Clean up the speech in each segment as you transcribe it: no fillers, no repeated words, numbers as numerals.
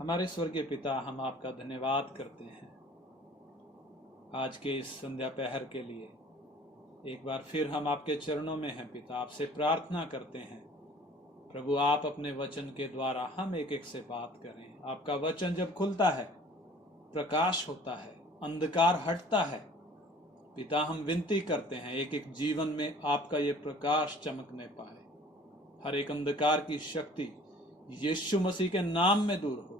हमारे स्वर्गीय पिता, हम आपका धन्यवाद करते हैं आज के इस संध्या पहर के लिए। एक बार फिर हम आपके चरणों में हैं पिता, आपसे प्रार्थना करते हैं प्रभु, आप अपने वचन के द्वारा हम एक एक से बात करें। आपका वचन जब खुलता है प्रकाश होता है, अंधकार हटता है। पिता, हम विनती करते हैं एक एक जीवन में आपका ये प्रकाश चमकने पाए, हर एक अंधकार की शक्ति यीशु मसीह के नाम में दूर हो।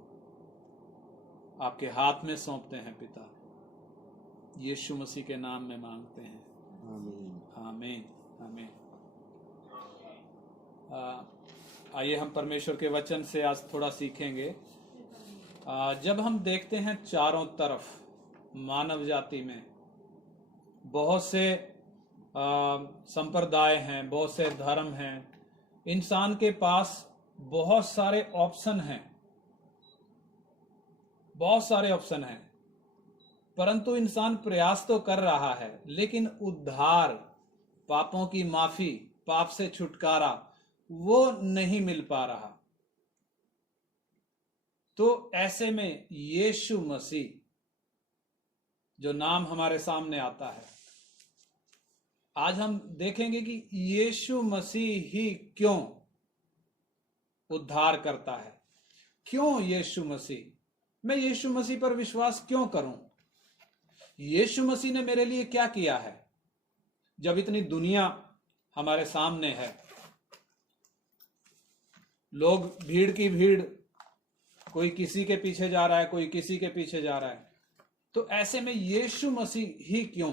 आपके हाथ में सौंपते हैं पिता, यीशु मसीह के नाम में मांगते हैं, आमीन आमीन आमीन। आइए हम परमेश्वर के वचन से आज थोड़ा सीखेंगे। जब हम देखते हैं चारों तरफ मानव जाति में बहुत से संप्रदाय हैं, बहुत से धर्म हैं, इंसान के पास बहुत सारे ऑप्शन हैं, बहुत सारे ऑप्शन हैं, परंतु इंसान प्रयास तो कर रहा है, लेकिन उद्धार, पापों की माफी, पाप से छुटकारा वो नहीं मिल पा रहा। तो ऐसे में यीशु मसीह जो नाम हमारे सामने आता है, आज हम देखेंगे कि यीशु मसीह ही क्यों उद्धार करता है। क्यों यीशु मसीह? मैं यीशु मसीह पर विश्वास क्यों करूं? यीशु मसीह ने मेरे लिए क्या किया है? जब इतनी दुनिया हमारे सामने है, लोग भीड़ की भीड़, कोई किसी के पीछे जा रहा है, कोई किसी के पीछे जा रहा है, तो ऐसे में यीशु मसीह ही क्यों?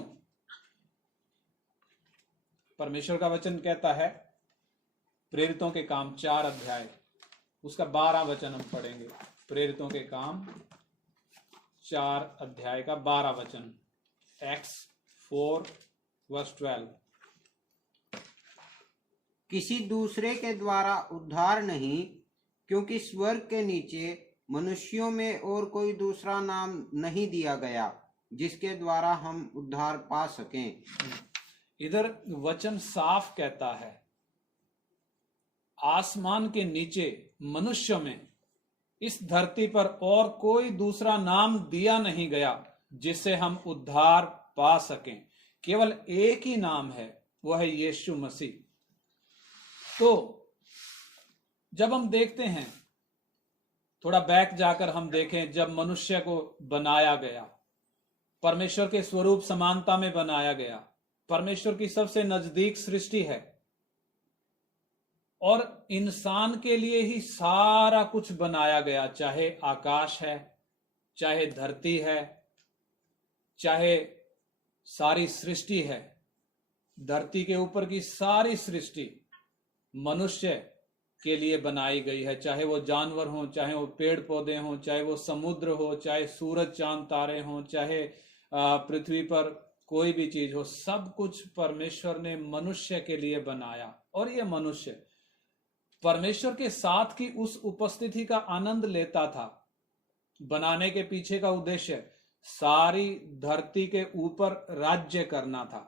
परमेश्वर का वचन कहता है, प्रेरितों के काम 4 अध्याय उसका 12 वचन हम पढ़ेंगे। प्रेरितों के काम 4 अध्याय का 12 वचन, एक्ट्स 4:12। किसी दूसरे के द्वारा उद्धार नहीं, क्योंकि स्वर्ग के नीचे मनुष्यों में और कोई दूसरा नाम नहीं दिया गया जिसके द्वारा हम उद्धार पा सकें। इधर वचन साफ कहता है, आसमान के नीचे मनुष्यों में, इस धरती पर और कोई दूसरा नाम दिया नहीं गया जिससे हम उद्धार पा सकें। केवल एक ही नाम है, वो है यीशु मसीह। तो जब हम देखते हैं, थोड़ा बैक जाकर हम देखें, जब मनुष्य को बनाया गया, परमेश्वर के स्वरूप समानता में बनाया गया, परमेश्वर की सबसे नजदीक सृष्टि है और इंसान के लिए ही सारा कुछ बनाया गया, चाहे आकाश है, चाहे धरती है, चाहे सारी सृष्टि है, धरती के ऊपर की सारी सृष्टि मनुष्य के लिए बनाई गई है। चाहे वो जानवर हो, चाहे वो पेड़ पौधे हो, चाहे वो समुद्र हो, चाहे सूरज चांद तारे हो, चाहे पृथ्वी पर कोई भी चीज हो, सब कुछ परमेश्वर ने मनुष्य के लिए बनाया। और ये मनुष्य परमेश्वर के साथ की उस उपस्थिति का आनंद लेता था। बनाने के पीछे का उद्देश्य सारी धरती के ऊपर राज्य करना था।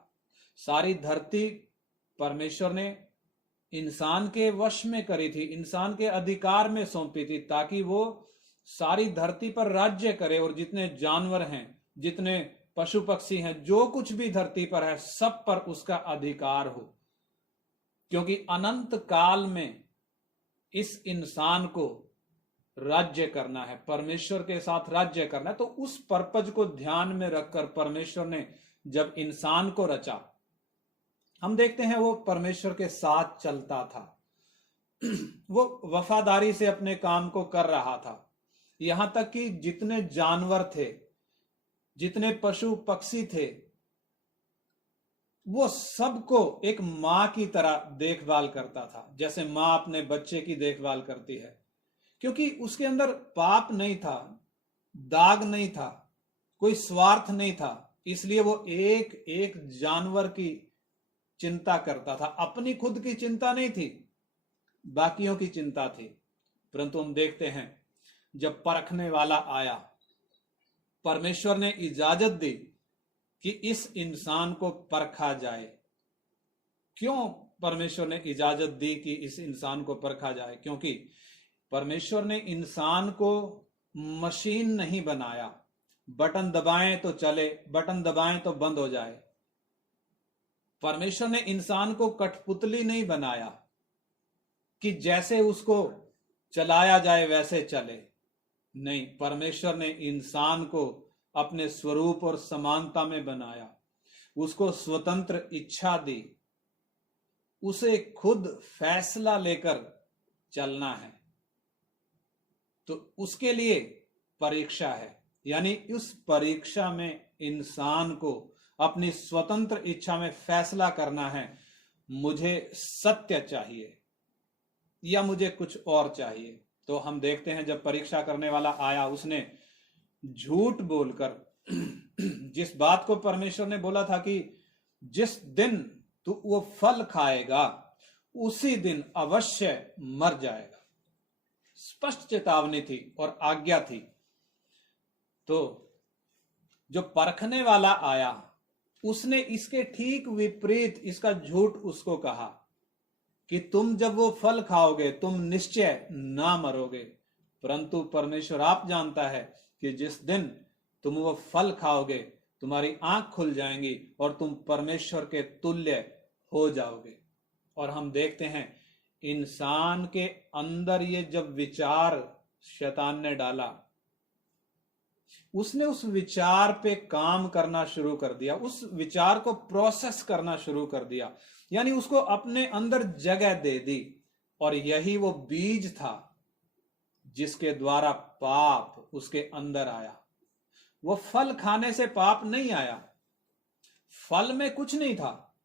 सारी धरती परमेश्वर ने इंसान के वश में करी थी, इंसान के अधिकार में सौंपी थी, ताकि वो सारी धरती पर राज्य करे और जितने जानवर हैं, जितने पशु पक्षी हैं, जो कुछ भी धरती पर है, सब पर उसका अधिकार हो। क्योंकि अनंत काल में इस इंसान को राज्य करना है, परमेश्वर के साथ राज्य करना है। तो उस पर्पज को ध्यान में रखकर परमेश्वर ने जब इंसान को रचा, हम देखते हैं वो परमेश्वर के साथ चलता था, वो वफादारी से अपने काम को कर रहा था। यहां तक कि जितने जानवर थे, जितने पशु पक्षी थे, वो सबको एक मां की तरह देखभाल करता था, जैसे मां अपने बच्चे की देखभाल करती है। क्योंकि उसके अंदर पाप नहीं था, दाग नहीं था, कोई स्वार्थ नहीं था, इसलिए वो एक एक जानवर की चिंता करता था। अपनी खुद की चिंता नहीं थी, बाकियों की चिंता थी। परंतु हम देखते हैं जब परखने वाला आया, परमेश्वर ने इजाजत दी कि इस इंसान को परखा जाए। क्यों परमेश्वर ने इजाजत दी कि इस इंसान को परखा जाए? क्योंकि परमेश्वर ने इंसान को मशीन नहीं बनाया, बटन दबाएं तो चले, बटन दबाएं तो बंद हो जाए। परमेश्वर ने इंसान को कठपुतली नहीं बनाया कि जैसे उसको चलाया जाए वैसे चले। नहीं, परमेश्वर ने इंसान को अपने स्वरूप और समानता में बनाया, उसको स्वतंत्र इच्छा दी, उसे खुद फैसला लेकर चलना है। तो उसके लिए परीक्षा है, यानी उस परीक्षा में इंसान को अपनी स्वतंत्र इच्छा में फैसला करना है, मुझे सत्य चाहिए या मुझे कुछ और चाहिए। तो हम देखते हैं जब परीक्षा करने वाला आया, उसने झूठ बोलकर जिस बात को परमेश्वर ने बोला था कि जिस दिन तू वो फल खाएगा उसी दिन अवश्य मर जाएगा, स्पष्ट चेतावनी थी और आज्ञा थी। तो जो परखने वाला आया उसने इसके ठीक विपरीत इसका झूठ उसको कहा कि तुम जब वो फल खाओगे तुम निश्चय ना मरोगे। परंतु परमेश्वर आप जानता है कि जिस दिन तुम वो फल खाओगे तुम्हारी आंख खुल जाएंगी और तुम परमेश्वर के तुल्य हो जाओगे। और हम देखते हैं इंसान के अंदर ये जब विचार शैतान ने डाला, उसने उस विचार पे काम करना शुरू कर दिया, उस विचार को प्रोसेस करना शुरू कर दिया, यानी उसको अपने अंदर जगह दे दी। और यही वो बीज था जिसके द्वारा पाप उसके अंदर आया। वो फल खाने से पाप नहीं आया, फल में कुछ नहीं था,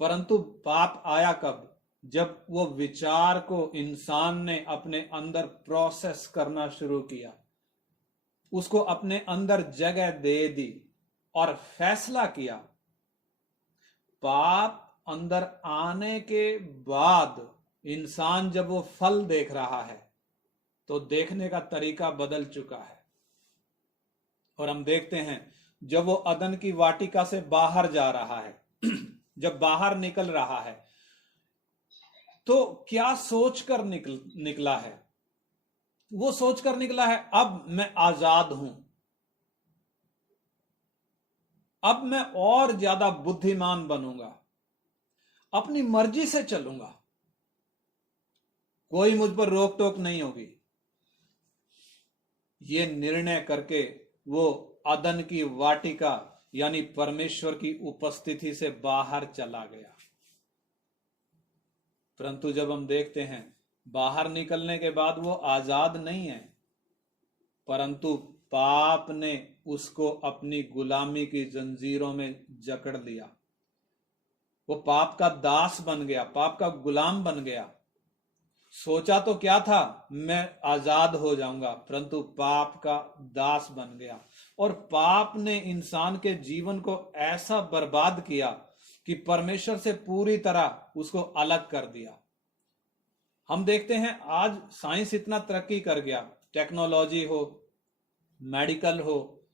परंतु पाप आया कब? जब वो विचार को इंसान ने अपने अंदर प्रोसेस करना शुरू किया, उसको अपने अंदर जगह दे दी और फैसला किया। पाप अंदर आने के बाद इंसान जब वो फल देख रहा है तो देखने का तरीका बदल चुका है। और हम देखते हैं जब वो अदन की वाटिका से बाहर जा रहा है जब बाहर निकल रहा है तो क्या सोचकर निकला है? वो सोचकर निकला है अब मैं आजाद हूं, अब मैं और ज्यादा बुद्धिमान बनूंगा, अपनी मर्जी से चलूंगा, कोई मुझ पर रोक टोक नहीं होगी। ये निर्णय करके वो अदन की वाटिका यानी परमेश्वर की उपस्थिति से बाहर चला गया। परंतु जब हम देखते हैं बाहर निकलने के बाद वो आजाद नहीं है, परंतु पाप ने उसको अपनी गुलामी की जंजीरों में जकड़ लिया। वो पाप का दास बन गया, पाप का गुलाम बन गया। सोचा तो क्या था मैं आजाद हो जाऊंगा, परंतु पाप का दास बन गया। और पाप ने इंसान के जीवन को ऐसा बर्बाद किया कि परमेश्वर से पूरी तरह उसको अलग कर दिया। हम देखते हैं आज साइंस इतना तरक्की कर गया, टेक्नोलॉजी हो, मेडिकल हो,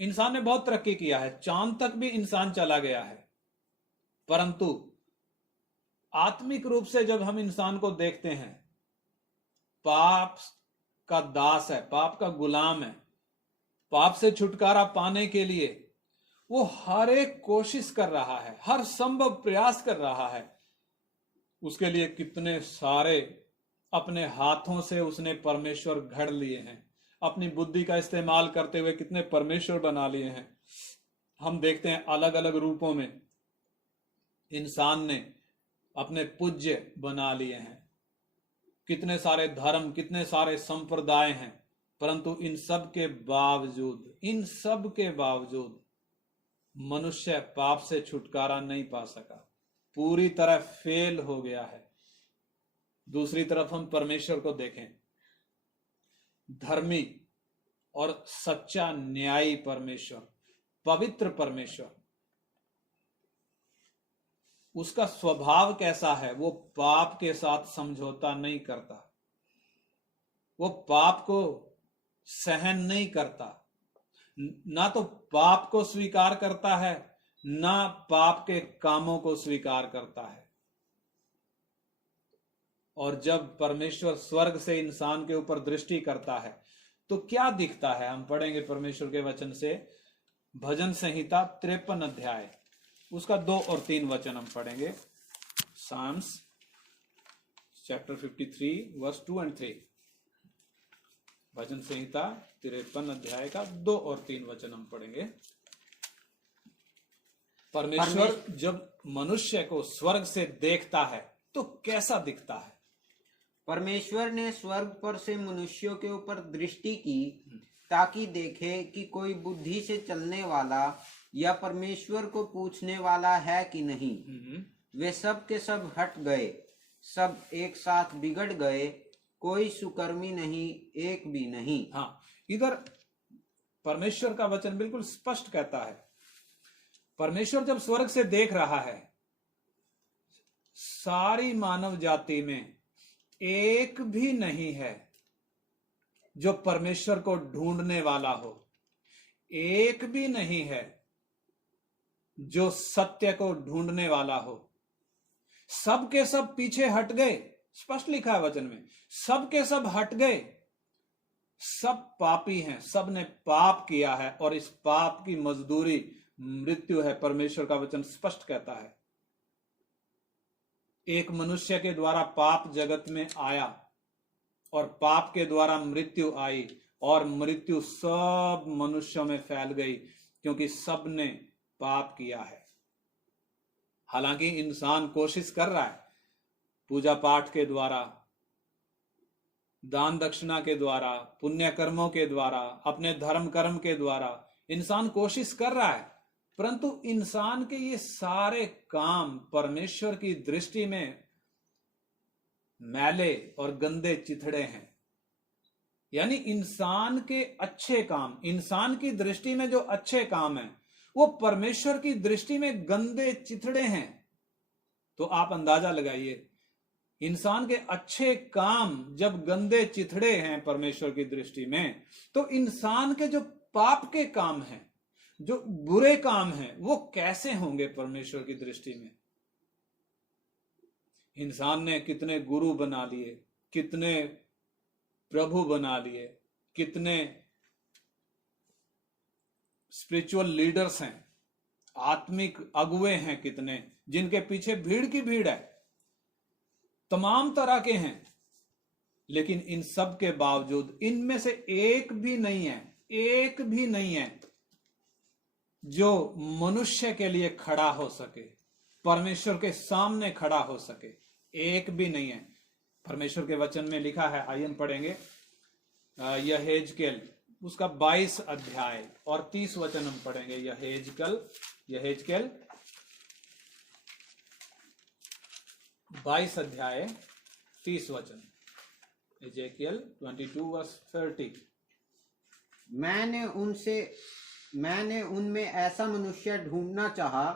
इंसान ने बहुत तरक्की किया है, चांद तक भी इंसान चला गया है। परंतु आत्मिक रूप से जब हम इंसान को देखते हैं, पाप का दास है, पाप का गुलाम है। पाप से छुटकारा पाने के लिए वो हर एक कोशिश कर रहा है, हर संभव प्रयास कर रहा है। उसके लिए कितने सारे अपने हाथों से उसने परमेश्वर घड़ लिए हैं, अपनी बुद्धि का इस्तेमाल करते हुए कितने परमेश्वर बना लिए हैं। हम देखते हैं अलग अलग रूपों में इंसान ने अपने पूज्य बना लिए हैं, कितने सारे धर्म, कितने सारे संप्रदाय हैं। परंतु इन सब के बावजूद मनुष्य पाप से छुटकारा नहीं पा सका, पूरी तरह फेल हो गया है। दूसरी तरफ हम परमेश्वर को देखें, धर्मी और सच्चा न्यायी परमेश्वर, पवित्र परमेश्वर, उसका स्वभाव कैसा है? वो पाप के साथ समझौता नहीं करता, वो पाप को सहन नहीं करता, ना तो पाप को स्वीकार करता है ना पाप के कामों को स्वीकार करता है। और जब परमेश्वर स्वर्ग से इंसान के ऊपर दृष्टि करता है तो क्या दिखता है? हम पढ़ेंगे परमेश्वर के वचन से, भजन संहिता 53 अध्याय, उसका 2 और 3 वचन हम पढ़ेंगे। Psalms chapter 53 verse 2 and 3। भजन संहिता 53 अध्याय का 2 और 3 वचन हम पढ़ेंगे। परमेश्वर जब मनुष्य को स्वर्ग से देखता है तो कैसा दिखता है? परमेश्वर ने स्वर्ग पर से मनुष्यों के ऊपर दृष्टि की ताकि देखे कि कोई बुद्धि से चलने वाला या परमेश्वर को पूछने वाला है कि नहीं। वे सब के सब हट गए, सब एक साथ बिगड़ गए, कोई सुकर्मी नहीं, एक भी नहीं। हाँ, इधर परमेश्वर का वचन बिल्कुल स्पष्ट कहता है, परमेश्वर जब स्वर्ग से देख रहा है, सारी मानव जाति में एक भी नहीं है जो परमेश्वर को ढूंढने वाला हो, एक भी नहीं है जो सत्य को ढूंढने वाला हो। सब के सब पीछे हट गए, स्पष्ट लिखा है वचन में, सब के सब हट गए, सब पापी हैं, सब ने पाप किया है और इस पाप की मजदूरी मृत्यु है। परमेश्वर का वचन स्पष्ट कहता है। एक मनुष्य के द्वारा पाप जगत में आया और पाप के द्वारा मृत्यु आई और मृत्यु सब मनुष्यों में फैल गई क्योंकि सब ने पाप किया है। हालांकि इंसान कोशिश कर रहा है, पूजा पाठ के द्वारा, दान दक्षिणा के द्वारा, पुण्य कर्मों के द्वारा, अपने धर्म कर्म के द्वारा इंसान कोशिश कर रहा है, परंतु इंसान के ये सारे काम परमेश्वर की दृष्टि में मैले और गंदे चिथड़े हैं। यानी इंसान के अच्छे काम, इंसान की दृष्टि में जो अच्छे काम हैं वो परमेश्वर की दृष्टि में गंदे चिथड़े हैं। तो आप अंदाजा लगाइए, इंसान के अच्छे काम जब गंदे चिथड़े हैं परमेश्वर की दृष्टि में, तो इंसान के जो पाप के काम हैं, जो बुरे काम हैं, वो कैसे होंगे परमेश्वर की दृष्टि में? इंसान ने कितने गुरु बना लिए, कितने प्रभु बना लिए, कितने स्पिरिचुअल लीडर्स हैं, आत्मिक अगुवे हैं कितने, जिनके पीछे भीड़ की भीड़ है, तमाम तरह के हैं, लेकिन इन सब के बावजूद इनमें से एक भी नहीं है, एक भी नहीं है जो मनुष्य के लिए खड़ा हो सके, परमेश्वर के सामने खड़ा हो सके, एक भी नहीं है। परमेश्वर के वचन में लिखा है, आइए हम पढ़ेंगे यहेजकेल उसका 22 अध्याय और 30 वचन हम पढ़ेंगे। यहेजकेल 22 अध्याय 30 वचन। Ezekiel 22 verse 30। मैंने उनमें ऐसा मनुष्य ढूंढना चाहा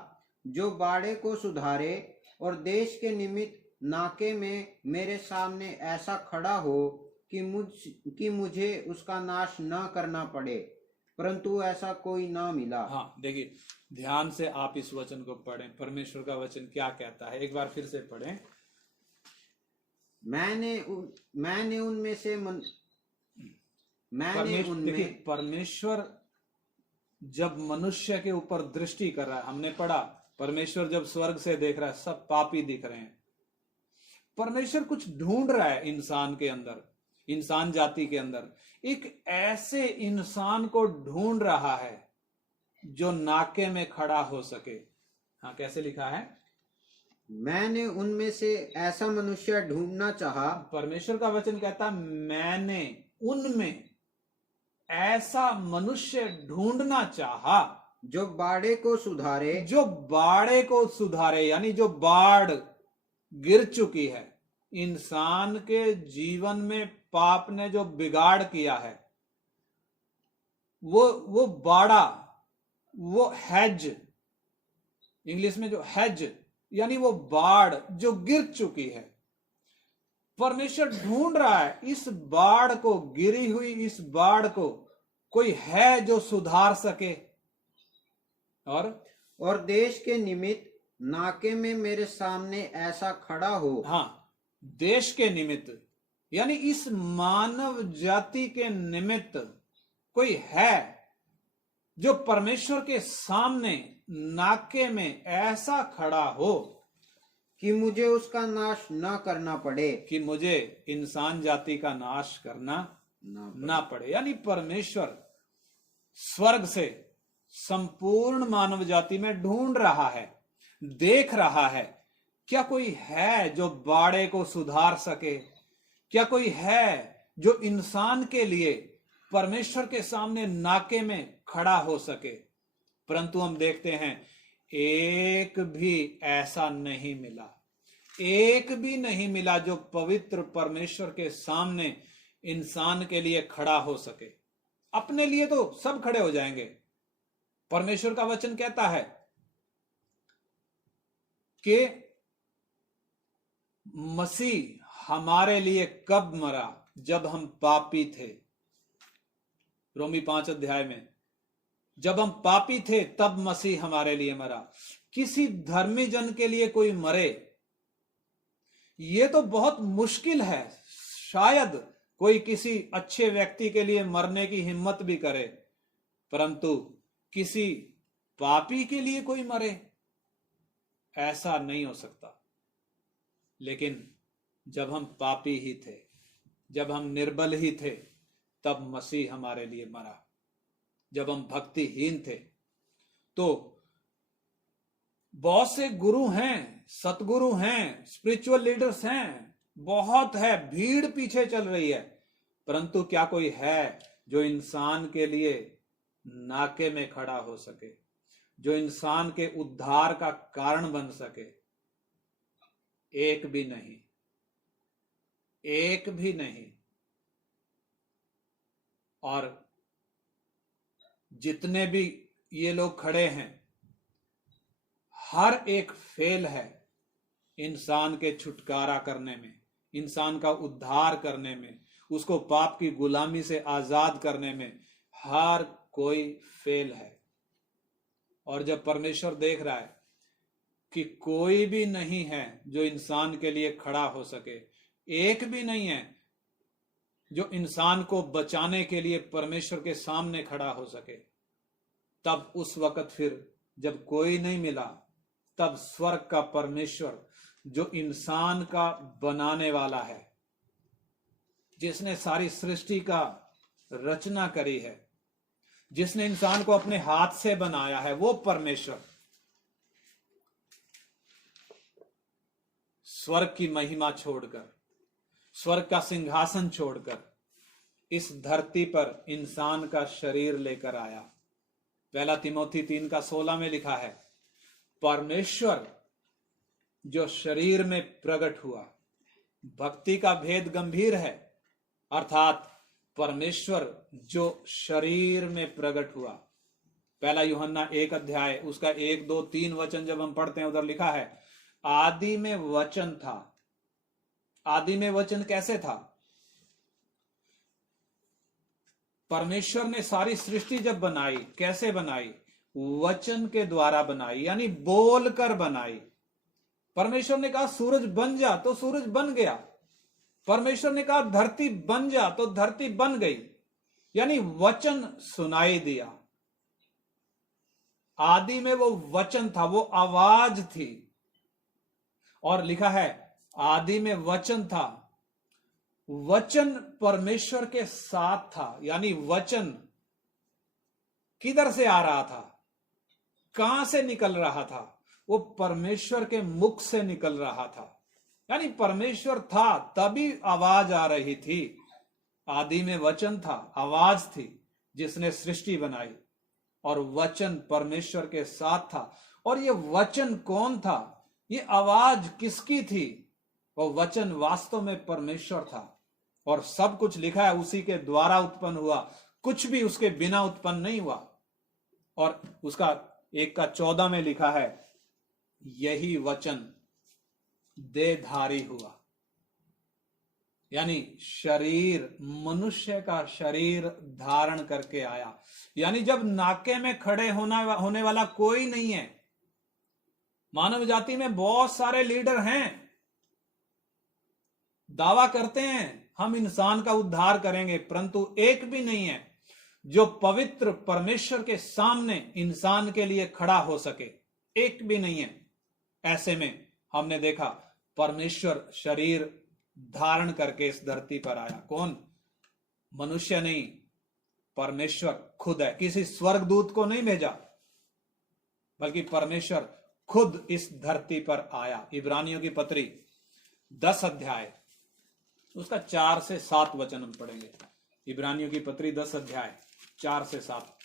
जो बाड़े को सुधारे और देश के निमित्त नाके में मेरे सामने ऐसा खड़ा हो कि मुझे उसका नाश न करना पड़े, परंतु ऐसा कोई ना मिला। हाँ, देखिए ध्यान से आप इस वचन को पढ़ें, परमेश्वर का वचन क्या कहता है, एक बार फिर से पढ़ें। परमेश्वर जब मनुष्य के ऊपर दृष्टि कर रहा है, हमने पढ़ा परमेश्वर जब स्वर्ग से देख रहा है सब पापी दिख रहे हैं। परमेश्वर कुछ ढूंढ रहा है इंसान के अंदर, इंसान जाति के अंदर एक ऐसे इंसान को ढूंढ रहा है जो नाके में खड़ा हो सके। हाँ, कैसे लिखा है? मैंने उनमें से ऐसा मनुष्य ढूंढना चाहा। परमेश्वर का वचन कहता है मैंने उनमें ऐसा मनुष्य ढूंढना चाहा जो बाड़े को सुधारे, जो बाड़े को सुधारे, यानी जो बाढ़ गिर चुकी है इंसान के जीवन में, पाप ने जो बिगाड़ किया है, वो बाड़ा, वो हैज, इंग्लिश में जो हैज यानी वो बाढ़ जो गिर चुकी है, परमेश्वर ढूंढ रहा है इस बाढ़ को, गिरी हुई इस बाढ़ को कोई है जो सुधार सके और देश के निमित्त नाके में मेरे सामने ऐसा खड़ा हो। हाँ, देश के निमित्त, यानी इस मानव जाति के निमित्त कोई है जो परमेश्वर के सामने नाके में ऐसा खड़ा हो कि मुझे उसका नाश ना करना पड़े, कि मुझे इंसान जाति का नाश करना ना पड़े। यानी परमेश्वर स्वर्ग से संपूर्ण मानव जाति में ढूंढ रहा है, देख रहा है, क्या कोई है जो बाड़े को सुधार सके, क्या कोई है जो इंसान के लिए परमेश्वर के सामने नाके में खड़ा हो सके। परंतु हम देखते हैं एक भी ऐसा नहीं मिला, एक भी नहीं मिला जो पवित्र परमेश्वर के सामने इंसान के लिए खड़ा हो सके। अपने लिए तो सब खड़े हो जाएंगे। परमेश्वर का वचन कहता है कि मसीह हमारे लिए कब मरा, जब हम पापी थे। रोमी 5 अध्याय में, जब हम पापी थे तब मसीह हमारे लिए मरा। किसी धर्मी जन के लिए कोई मरे, यह तो बहुत मुश्किल है। शायद कोई किसी अच्छे व्यक्ति के लिए मरने की हिम्मत भी करे, परंतु किसी पापी के लिए कोई मरे, ऐसा नहीं हो सकता। लेकिन जब हम पापी ही थे, जब हम निर्बल ही थे, तब मसीह हमारे लिए मरा। जब हम भक्तिहीन थे, तो बहुत से गुरु हैं, सतगुरु हैं, स्पिरिचुअल लीडर्स हैं, बहुत है, भीड़ पीछे चल रही है, परंतु क्या कोई है जो इंसान के लिए नाके में खड़ा हो सके, जो इंसान के उद्धार का कारण बन सके? एक भी नहीं, एक भी नहीं। और जितने भी ये लोग खड़े हैं, हर एक फेल है इंसान के छुटकारा करने में, इंसान का उद्धार करने में, उसको पाप की गुलामी से आजाद करने में। हर कोई फेल है। और जब परमेश्वर देख रहा है कि कोई भी नहीं है जो इंसान के लिए खड़ा हो सके, एक भी नहीं है जो इंसान को बचाने के लिए परमेश्वर के सामने खड़ा हो सके, तब उस वक्त फिर जब कोई नहीं मिला, तब स्वर्ग का परमेश्वर जो इंसान का बनाने वाला है, जिसने सारी सृष्टि का रचना करी है, जिसने इंसान को अपने हाथ से बनाया है, वो परमेश्वर स्वर्ग की महिमा छोड़कर, स्वर्ग का सिंहासन छोड़कर इस धरती पर इंसान का शरीर लेकर आया। पहला तिमोथी 3:16 में लिखा है, परमेश्वर जो शरीर में प्रकट हुआ। भक्ति का भेद गंभीर है, अर्थात परमेश्वर जो शरीर में प्रकट हुआ। पहला यूहन्ना 1 अध्याय उसका 1, 2, 3 वचन जब हम पढ़ते हैं, उधर लिखा है, आदि में वचन था। आदि में वचन कैसे था? परमेश्वर ने सारी सृष्टि जब बनाई, कैसे बनाई? वचन के द्वारा बनाई, यानी बोलकर बनाई। परमेश्वर ने कहा सूरज बन जा, तो सूरज बन गया। परमेश्वर ने कहा धरती बन जा, तो धरती बन गई, यानी वचन सुनाई दिया। आदि में वो वचन था, वो आवाज थी। और लिखा है आदि में वचन था, वचन परमेश्वर के साथ था, यानी वचन किधर से आ रहा था, कहां से निकल रहा था? वो परमेश्वर के मुख से निकल रहा था, यानी परमेश्वर था तभी आवाज आ रही थी। आदि में वचन था, आवाज थी जिसने सृष्टि बनाई, और वचन परमेश्वर के साथ था। और ये वचन कौन था? ये आवाज किसकी थी? वो वचन वास्तव में परमेश्वर था। और सब कुछ लिखा है उसी के द्वारा उत्पन्न हुआ, कुछ भी उसके बिना उत्पन्न नहीं हुआ। और उसका 1:14 में लिखा है, यही वचन देहधारी हुआ, यानी शरीर, मनुष्य का शरीर धारण करके आया। यानी जब नाके में खड़े होने वाला कोई नहीं है। मानव जाति में बहुत सारे लीडर हैं, दावा करते हैं हम इंसान का उद्धार करेंगे, परंतु एक भी नहीं है जो पवित्र परमेश्वर के सामने इंसान के लिए खड़ा हो सके, एक भी नहीं है। ऐसे में हमने देखा परमेश्वर शरीर धारण करके इस धरती पर आया। कौन? मनुष्य नहीं, परमेश्वर खुद है। किसी स्वर्गदूत को नहीं भेजा, बल्कि परमेश्वर खुद इस धरती पर आया। इब्रानियों की पत्री 10 अध्याय उसका 4 से 7 वचन हम पढ़ेंगे। इब्रानियों की पत्री 10 अध्याय 4 से 7,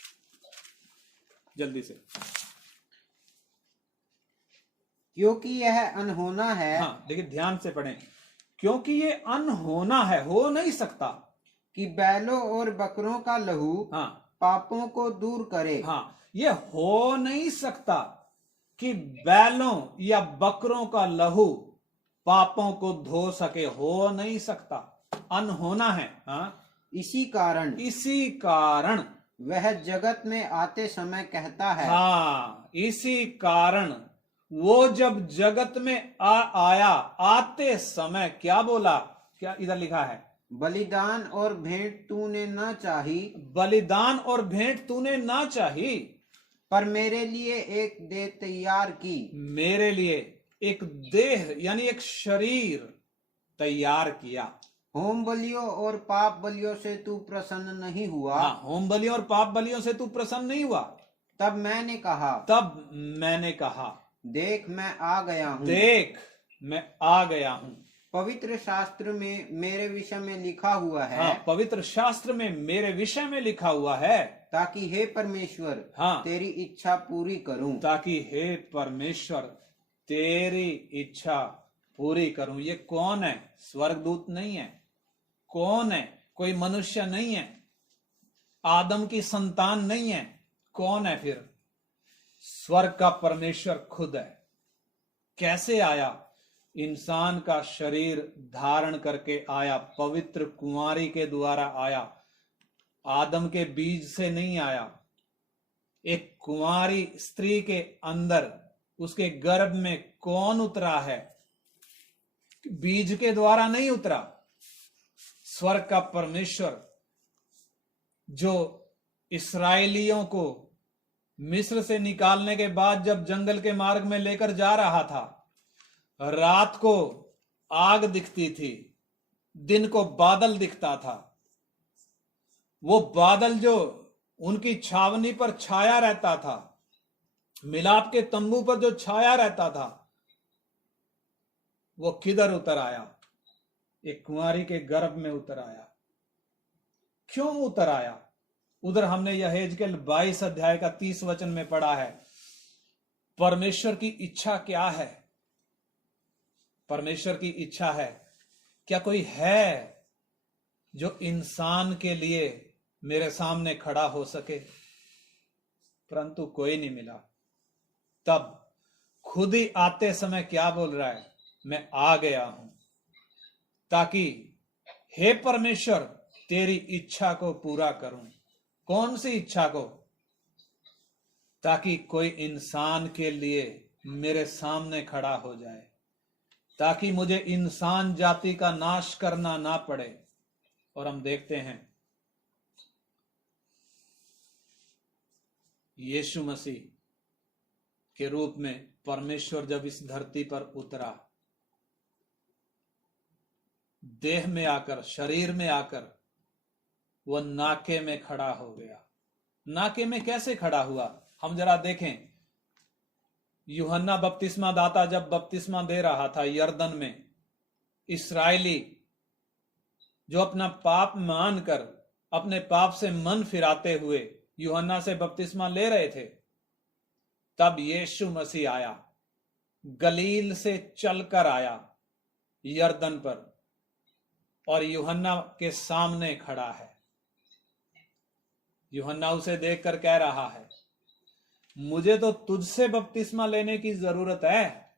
जल्दी से। क्योंकि यह अनहोना है। हाँ, लेकिन ध्यान से पढ़ें। क्योंकि ये अनहोना है, हो नहीं सकता कि बैलों और बकरों का लहू हाँ पापों को दूर करे। हाँ, ये हो नहीं सकता कि बैलों या बकरों का लहू पापों को धो सके, हो नहीं सकता, अनहोना है। हाँ, इसी कारण वह जगत में आते समय कहता है। हाँ, इसी कारण वो जब जगत में आया, आते समय क्या बोला? क्या इधर लिखा है? बलिदान और भेंट तूने न चाही, बलिदान और भेंट तूने ना चाही, पर मेरे लिए एक देह तैयार की। मेरे लिए एक देह यानी एक शरीर तैयार किया। होम बलियों और पाप बलियों से तू प्रसन्न नहीं हुआ। हाँ, होम बलियों और पाप बलियों से तू प्रसन्न नहीं हुआ। तब मैंने कहा, देख मैं आ गया हूँ। देख मैं आ गया हूँ। पवित्र शास्त्र में मेरे विषय में लिखा हुआ है। हाँ, पवित्र शास्त्र में मेरे विषय में लिखा हुआ है, ताकि हे परमेश्वर हाँ, तेरी इच्छा पूरी करूं। ताकि हे परमेश्वर तेरी इच्छा पूरी करूं। ये कौन है? स्वर्गदूत नहीं है। कौन है? कोई मनुष्य नहीं है, आदम की संतान नहीं है। कौन है फिर? स्वर्ग का परमेश्वर खुद है। कैसे आया? इंसान का शरीर धारण करके आया, पवित्र कुंवारी के द्वारा आया, आदम के बीज से नहीं आया। एक कुंवारी स्त्री के अंदर, उसके गर्भ में कौन उतरा है? बीज के द्वारा नहीं उतरा। स्वर्ग का परमेश्वर जो इस्राएलियों को मिस्र से निकालने के बाद जब जंगल के मार्ग में लेकर जा रहा था, रात को आग दिखती थी, दिन को बादल दिखता था। वो बादल जो उनकी छावनी पर छाया रहता था, मिलाप के तंबू पर जो छाया रहता था, वो किधर उतर आया? एक कुंवारी के गर्भ में उतर आया। क्यों उतर आया? उधर हमने यहेजकेल 22 अध्याय का 30 वचन में पढ़ा है। परमेश्वर की इच्छा क्या है? परमेश्वर की इच्छा है, क्या कोई है जो इंसान के लिए मेरे सामने खड़ा हो सके? परंतु कोई नहीं मिला। तब खुद ही आते समय क्या बोल रहा है? मैं आ गया हूं, ताकि हे परमेश्वर तेरी इच्छा को पूरा करूं। कौन सी इच्छा को? ताकि कोई इंसान के लिए मेरे सामने खड़ा हो जाए, ताकि मुझे इंसान जाति का नाश करना ना पड़े। और हम देखते हैं यीशु मसीह के रूप में परमेश्वर जब इस धरती पर उतरा, देह में आकर, शरीर में आकर, वह नाके में खड़ा हो गया। नाके में कैसे खड़ा हुआ? हम जरा देखें। यूहन्ना बपतिस्मा दाता जब बपतिस्मा दे रहा था यरदन में, इस्राएली जो अपना पाप मानकर अपने पाप से मन फिराते हुए यूहन्ना से बपतिस्मा ले रहे थे, तब यीशु मसीह आया, गलील से चलकर आया यरदन पर, और यूहन्ना के सामने खड़ा है। यूहन्ना उसे देखकर कह रहा है, मुझे तो तुझसे बपतिस्मा लेने की जरूरत है,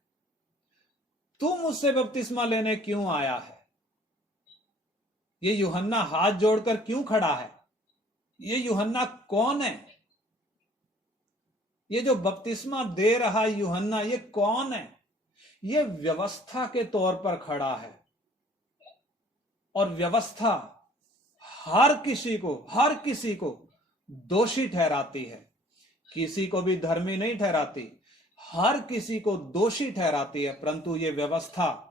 तू मुझसे बपतिस्मा लेने क्यों आया है? ये यूहन्ना हाथ जोड़कर क्यों खड़ा है? ये यूहन्ना कौन है? ये जो बपतिस्मा दे रहा यूहन्ना, ये कौन है? ये व्यवस्था के तौर पर खड़ा है। और व्यवस्था हर किसी को दोषी ठहराती है। किसी को भी धर्मी नहीं ठहराती, हर किसी को दोषी ठहराती है। परंतु ये व्यवस्था,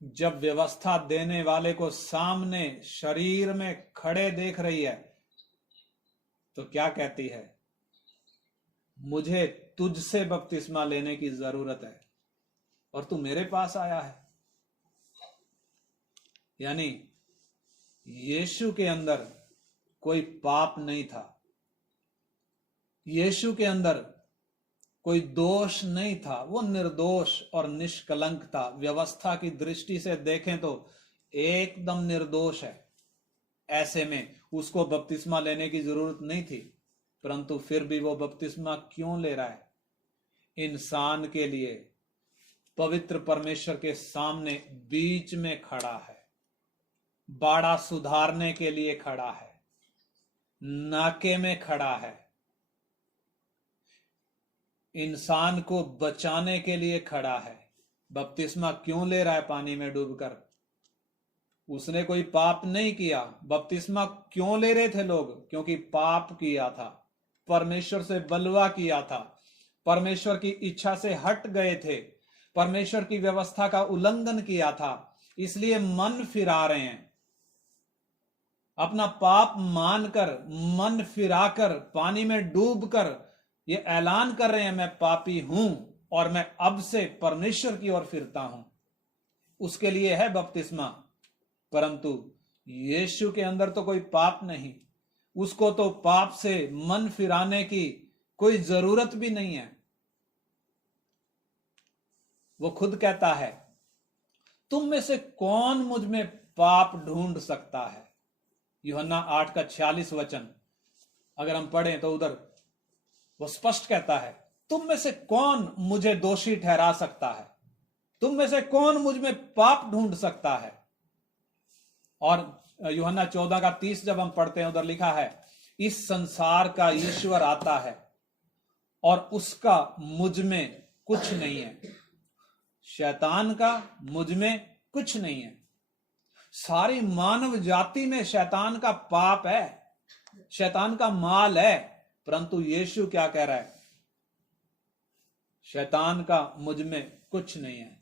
जब व्यवस्था देने वाले को सामने शरीर में खड़े देख रही है, तो क्या कहती है? मुझे तुझसे बपतिस्मा लेने की जरूरत है और तू मेरे पास आया है। यानी यीशु के अंदर कोई पाप नहीं था, यीशु के अंदर कोई दोष नहीं था, वो निर्दोष और निष्कलंक था। व्यवस्था की दृष्टि से देखें तो एकदम निर्दोष है। ऐसे में उसको बपतिस्मा लेने की जरूरत नहीं थी, परंतु फिर भी वो बपतिस्मा क्यों ले रहा है? इंसान के लिए, पवित्र परमेश्वर के सामने बीच में खड़ा है, बाड़ा सुधारने के लिए खड़ा है, नाके में खड़ा है, इंसान को बचाने के लिए खड़ा है। बपतिस्मा क्यों ले रहा है पानी में डूबकर? उसने कोई पाप नहीं किया। बपतिस्मा क्यों ले रहे थे लोग? क्योंकि पाप किया था, परमेश्वर से बलवा किया था, परमेश्वर की इच्छा से हट गए थे, परमेश्वर की व्यवस्था का उल्लंघन किया था, इसलिए मन फिरा रहे हैं। अपना पाप मानकर, मन फिराकर, पानी में डूबकर ये ऐलान कर रहे हैं, मैं पापी हूं और मैं अब से परमेश्वर की ओर फिरता हूं। उसके लिए है बपतिस्मा। परंतु यीशु के अंदर तो कोई पाप नहीं, उसको तो पाप से मन फिराने की कोई जरूरत भी नहीं है। वो खुद कहता है, तुम में से कौन मुझ में पाप ढूंढ सकता है? यूहन्ना 8 का 46 वचन अगर हम पढ़ें तो उधर वो स्पष्ट कहता है, तुम में से कौन मुझे दोषी ठहरा सकता है? तुम में से कौन मुझ में पाप ढूंढ सकता है? और यूहन्ना 14 का 30 जब हम पढ़ते हैं, उधर लिखा है, इस संसार का ईश्वर आता है और उसका मुझ में कुछ नहीं है। शैतान का मुझ में कुछ नहीं है। सारी मानव जाति में शैतान का पाप है, शैतान का माल है। परंतु यीशु क्या कह रहा है? शैतान का मुझ में कुछ नहीं है।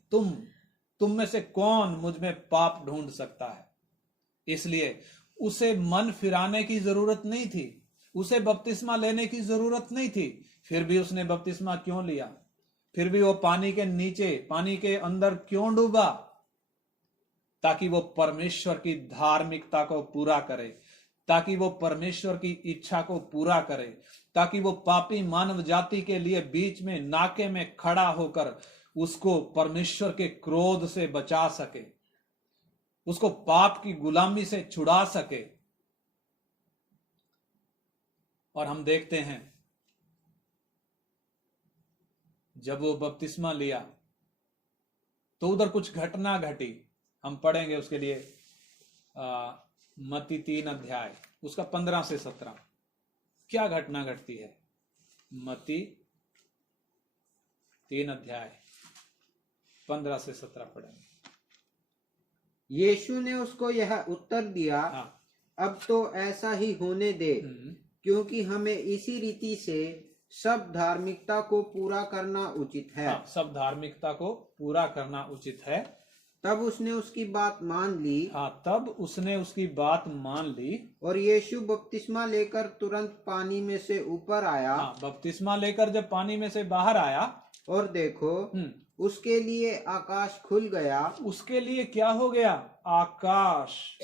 तुम में से कौन मुझ में पाप ढूंढ सकता है? इसलिए उसे मन फिराने की जरूरत नहीं थी, उसे बपतिस्मा लेने की जरूरत नहीं थी। फिर भी उसने बपतिस्मा क्यों लिया? फिर भी वो पानी के नीचे, पानी के अंदर क्यों डूबा? ताकि वो परमेश्वर की धार्मिकता को पूरा करे, ताकि वो परमेश्वर की इच्छा को पूरा करे, ताकि वो पापी मानव जाति के लिए बीच में नाके में खड़ा होकर उसको परमेश्वर के क्रोध से बचा सके, उसको पाप की गुलामी से छुड़ा सके। और हम देखते हैं, जब वो बपतिस्मा लिया तो उधर कुछ घटना घटी। हम पढ़ेंगे उसके लिए मत्ती 3 अध्याय उसका 15 से 17 क्या घटना घटती है। मत्ती 3 अध्याय 15 से 17 पढ़ेंगे। यीशु ने उसको यह उत्तर दिया, अब तो ऐसा ही होने दे, क्योंकि हमें इसी रीति से सब धार्मिकता को पूरा करना उचित है। सब धार्मिकता को पूरा करना उचित है। तब उसने उसकी बात मान ली। तब उसने उसकी बात मान ली। और यीशु बपतिस्मा लेकर तुरंत पानी में से ऊपर आया। बपतिस्मा लेकर जब पानी में से बाहर आया, और देखो उसके लिए आकाश खुल गया। उसके लिए क्या हो गया? आकाश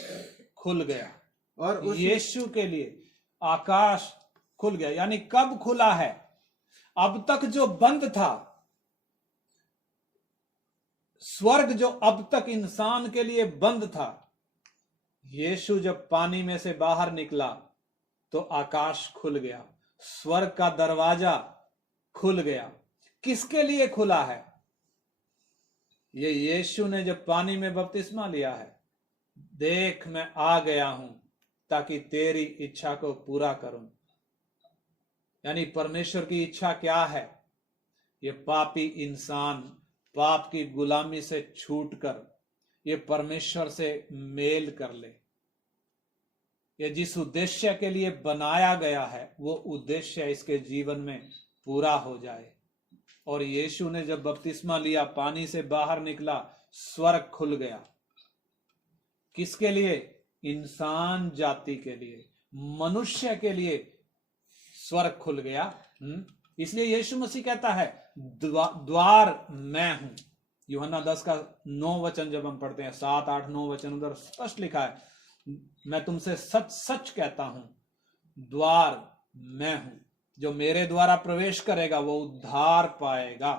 खुल गया। और यीशु के लिए आकाश खुल गया। यानी कब खुला है? अब तक जो बंद था, स्वर्ग जो अब तक इंसान के लिए बंद था, यीशु जब पानी में से बाहर निकला तो आकाश खुल गया, स्वर्ग का दरवाजा खुल गया। किसके लिए खुला है? ये यीशु ने जब पानी में बपतिस्मा लिया है, देख मैं आ गया हूं ताकि तेरी इच्छा को पूरा करूं। यानी परमेश्वर की इच्छा क्या है? ये पापी इंसान पाप की गुलामी से छूटकर ये परमेश्वर से मेल कर ले, ये जिस उद्देश्य के लिए बनाया गया है वो उद्देश्य इसके जीवन में पूरा हो जाए। और यीशु ने जब बपतिस्मा लिया, पानी से बाहर निकला, स्वर्ग खुल गया। किसके लिए? इंसान जाति के लिए, मनुष्य के लिए स्वर्ग खुल गया। इसलिए यीशु मसीह कहता है द्वार मैं हूं। यूहन्ना 10 का 9 वचन जब हम पढ़ते हैं, 7, 8, 9 वचन उधर स्पष्ट लिखा है, मैं तुमसे सच सच कहता हूं, द्वार मैं हूं, जो मेरे द्वारा प्रवेश करेगा वो उद्धार पाएगा।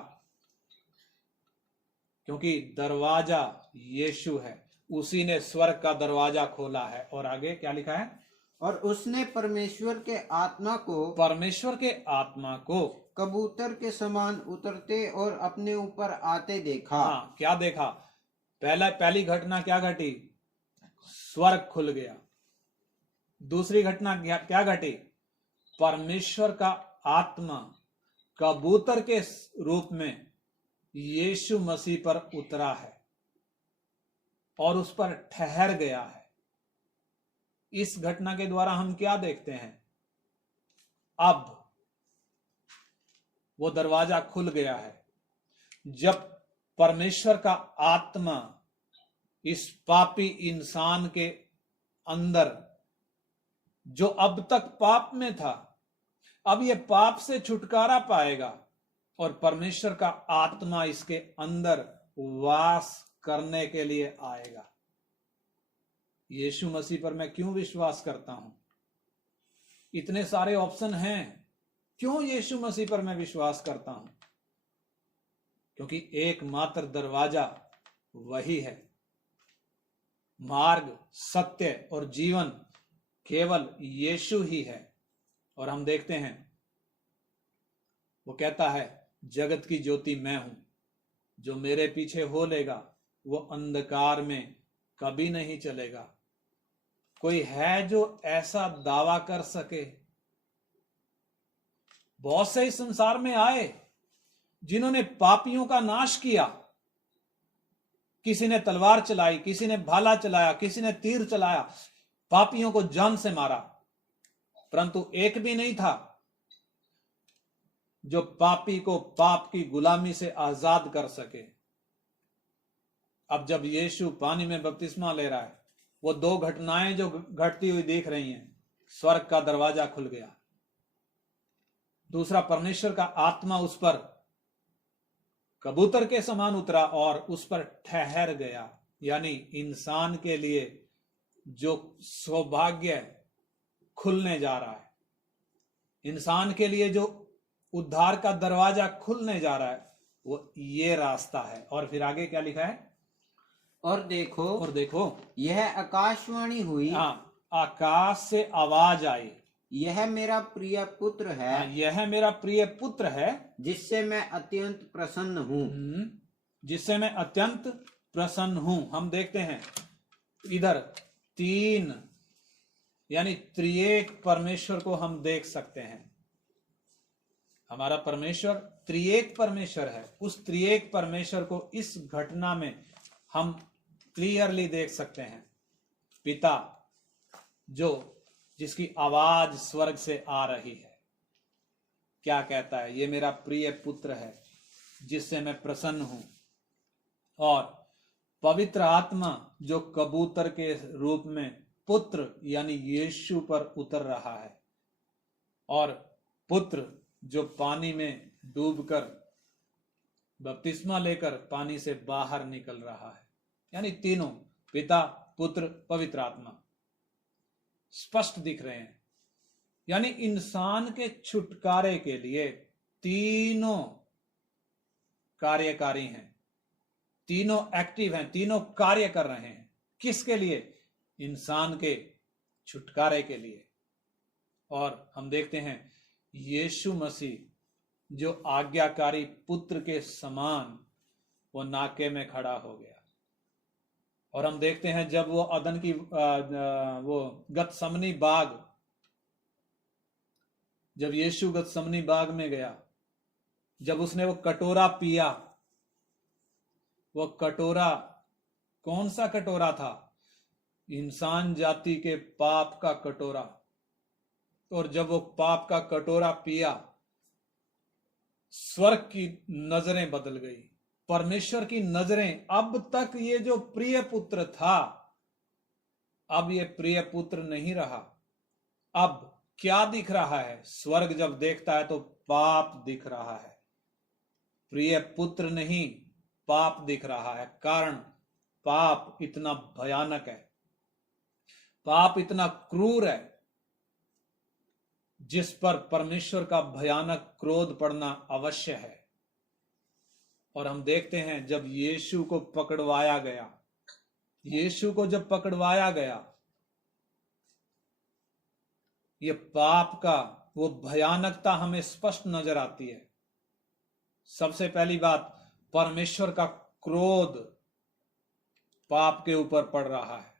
क्योंकि दरवाजा यीशु है, उसी ने स्वर्ग का दरवाजा खोला है। और आगे क्या लिखा है? और उसने परमेश्वर के आत्मा को कबूतर के समान उतरते और अपने ऊपर आते देखा। हाँ, क्या देखा? पहली घटना क्या घटी? स्वर्ग खुल गया। दूसरी घटना क्या घटी? परमेश्वर का आत्मा कबूतर के रूप में यीशु मसीह पर उतरा है और उस पर ठहर गया है। इस घटना के द्वारा हम क्या देखते हैं? अब वो दरवाजा खुल गया है। जब परमेश्वर का आत्मा इस पापी इंसान के अंदर, जो अब तक पाप में था, अब ये पाप से छुटकारा पाएगा और परमेश्वर का आत्मा इसके अंदर वास करने के लिए आएगा। यीशु मसीह पर मैं क्यों विश्वास करता हूं? इतने सारे ऑप्शन हैं, क्यों यीशु मसीह पर मैं विश्वास करता हूं? क्योंकि एकमात्र दरवाजा वही है। मार्ग, सत्य और जीवन केवल यीशु ही है। और हम देखते हैं वो कहता है, जगत की ज्योति मैं हूं, जो मेरे पीछे हो लेगा वो अंधकार में कभी नहीं चलेगा। कोई है जो ऐसा दावा कर सके? बहुत से इस संसार में आए जिन्होंने पापियों का नाश किया। किसी ने तलवार चलाई, किसी ने भाला चलाया, किसी ने तीर चलाया, पापियों को जान से मारा, परंतु एक भी नहीं था जो पापी को पाप की गुलामी से आजाद कर सके। अब जब यीशु पानी में बपतिस्मा ले रहा है, वो दो घटनाएं जो घटती हुई दिख रही हैं, स्वर्ग का दरवाजा खुल गया, दूसरा परमेश्वर का आत्मा उस पर कबूतर के समान उतरा और उस पर ठहर गया। यानी इंसान के लिए जो सौभाग्य खुलने जा रहा है, इंसान के लिए जो उद्धार का दरवाजा खुलने जा रहा है, वो ये रास्ता है। और फिर आगे क्या लिखा है? और देखो यह आकाशवाणी हुई। हाँ, आकाश से आवाज आई, यह मेरा प्रिय पुत्र है। हाँ, यह मेरा प्रिय पुत्र है, जिससे मैं अत्यंत प्रसन्न हूँ। जिससे मैं अत्यंत प्रसन्न हूं। हम देखते हैं इधर तीन, यानी त्रिएक परमेश्वर को हम देख सकते हैं। हमारा परमेश्वर त्रिएक परमेश्वर है। उस त्रिएक परमेश्वर को इस घटना में हम क्लियरली देख सकते हैं। पिता जिसकी आवाज स्वर्ग से आ रही है, क्या कहता है? ये मेरा प्रिय पुत्र है जिससे मैं प्रसन्न हूं। और पवित्र आत्मा जो कबूतर के रूप में पुत्र यानी यीशु पर उतर रहा है, और पुत्र जो पानी में डूबकर बपतिस्मा लेकर पानी से बाहर निकल रहा है। यानी तीनों, पिता, पुत्र, पवित्र आत्मा स्पष्ट दिख रहे हैं। यानी इंसान के छुटकारे के लिए तीनों कार्यकारी हैं, तीनों एक्टिव हैं, तीनों कार्य कर रहे हैं। किसके लिए? इंसान के छुटकारे के लिए। और हम देखते हैं यीशु मसीह जो आज्ञाकारी पुत्र के समान वो नाके में खड़ा हो गया। और हम देखते हैं जब वो अदन की वो गतसमनी बाग, जब यीशु गतसमनी बाग में गया, जब उसने वो कटोरा पिया, वो कटोरा कौन सा कटोरा था? इंसान जाति के पाप का कटोरा। और जब वो पाप का कटोरा पिया, स्वर्ग की नजरें बदल गई, परमेश्वर की नजरें। अब तक ये जो प्रिय पुत्र था, अब ये प्रिय पुत्र नहीं रहा। अब क्या दिख रहा है? स्वर्ग जब देखता है तो पाप दिख रहा है, प्रिय पुत्र नहीं, पाप दिख रहा है। कारण पाप इतना भयानक है, पाप इतना क्रूर है, जिस पर परमेश्वर का भयानक क्रोध पड़ना अवश्य है। और हम देखते हैं जब यीशु को पकड़वाया गया, यीशु को जब पकड़वाया गया, ये पाप का वो भयानकता हमें स्पष्ट नजर आती है। सबसे पहली बात, परमेश्वर का क्रोध पाप के ऊपर पड़ रहा है।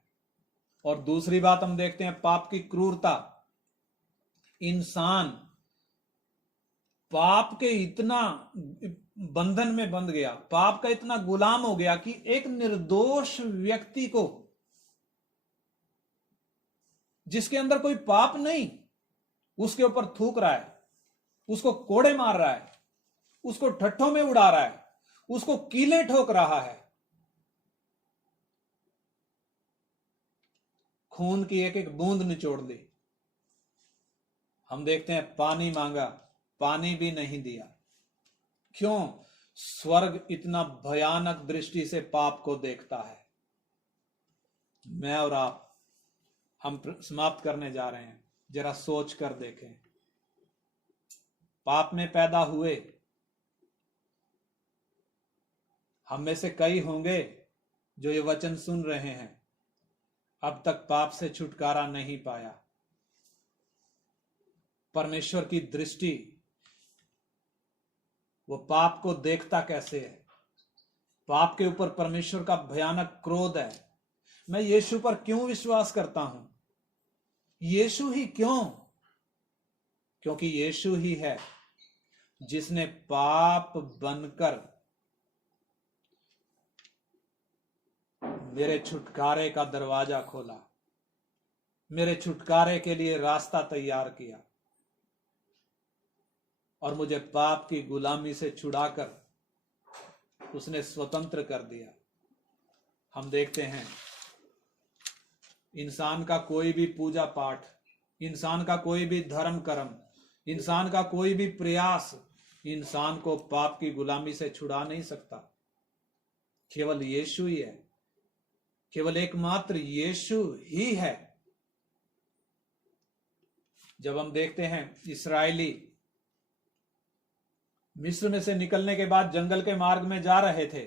और दूसरी बात हम देखते हैं पाप की क्रूरता। इंसान पाप के इतना बंधन में बंध गया, पाप का इतना गुलाम हो गया कि एक निर्दोष व्यक्ति को, जिसके अंदर कोई पाप नहीं, उसके ऊपर थूक रहा है, उसको कोड़े मार रहा है, उसको ठट्ठों में उड़ा रहा है, उसको कीले ठोक रहा है, खून की एक एक बूंद निचोड़ दी। हम देखते हैं पानी मांगा, पानी भी नहीं दिया। क्यों? स्वर्ग इतना भयानक दृष्टि से पाप को देखता है। मैं और आप, हम समाप्त करने जा रहे हैं, जरा सोच कर देखें। पाप में पैदा हुए, हम में से कई होंगे जो ये वचन सुन रहे हैं, अब तक पाप से छुटकारा नहीं पाया। परमेश्वर की दृष्टि, वो पाप को देखता कैसे है? पाप के ऊपर परमेश्वर का भयानक क्रोध है। मैं यीशु पर क्यों विश्वास करता हूं? यीशु ही क्यों? क्योंकि यीशु ही है जिसने पाप बनकर मेरे छुटकारे का दरवाजा खोला, मेरे छुटकारे के लिए रास्ता तैयार किया और मुझे पाप की गुलामी से छुड़ाकर उसने स्वतंत्र कर दिया। हम देखते हैं इंसान का कोई भी पूजा पाठ, इंसान का कोई भी धर्म कर्म, इंसान का कोई भी प्रयास इंसान को पाप की गुलामी से छुड़ा नहीं सकता। केवल यीशु ही है, केवल एकमात्र यीशु ही है। जब हम देखते हैं इस्राएली मिस्र में से निकलने के बाद जंगल के मार्ग में जा रहे थे,